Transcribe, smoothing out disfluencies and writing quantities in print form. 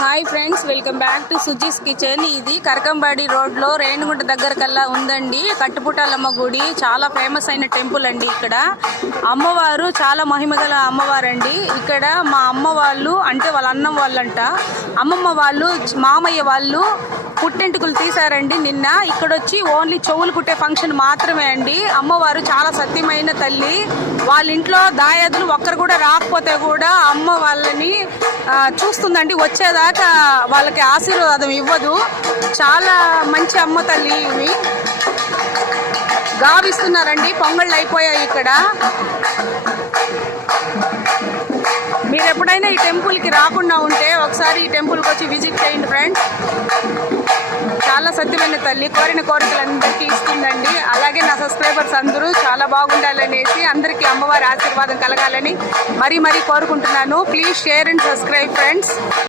Hi friends, welcome back to Suji's kitchen. ఇది కరకంబాడి రోడ్లో రేణుగుంట దగ్గర కల్లా ఉందండి కట్టుపుటాలమ్మ గుడి. చాలా ఫేమస్ అయిన టెంపుల్ అండి. ఇక్కడ అమ్మవారు చాలా మహిమగల అమ్మవారండి. ఇక్కడ మా అమ్మ వాళ్ళు అంటే వాళ్ళ అన్నం వాళ్ళంట, అమ్మమ్మ వాళ్ళు, మామయ్య వాళ్ళు పుట్టెంటుకులు తీశారండి నిన్న. ఇక్కడ వచ్చి ఓన్లీ చెవులు కుట్టే ఫంక్షన్ మాత్రమే అండి. అమ్మవారు చాలా సత్యమైన తల్లి. వాళ్ళ ఇంట్లో దాయాదులు ఒక్కరు కూడా రాకపోతే కూడా అమ్మ వాళ్ళని చూస్తుందండి. వచ్చేదాకా వాళ్ళకి ఆశీర్వాదం ఇవ్వదు. చాలా మంచి అమ్మ తల్లి. ఇవి గావిస్తున్నారండి. పొంగళ్ళు అయిపోయాయి ఇక్కడ. మీరు ఎప్పుడైనా ఈ టెంపుల్కి రాకుండా ఉంటే ఒకసారి ఈ టెంపుల్కి వచ్చి విజిట్ చేయండి ఫ్రెండ్స్. చాలా సత్యమైన తల్లి, కోరిన కోరికలందరికీ ఇస్తుందండి. అలాగే నా సబ్స్క్రైబర్స్ అందరూ చాలా బాగుండాలనేసి, అందరికీ అమ్మవారి ఆశీర్వాదం కలగాలని మరీ కోరుకుంటున్నాను. Please share and subscribe friends.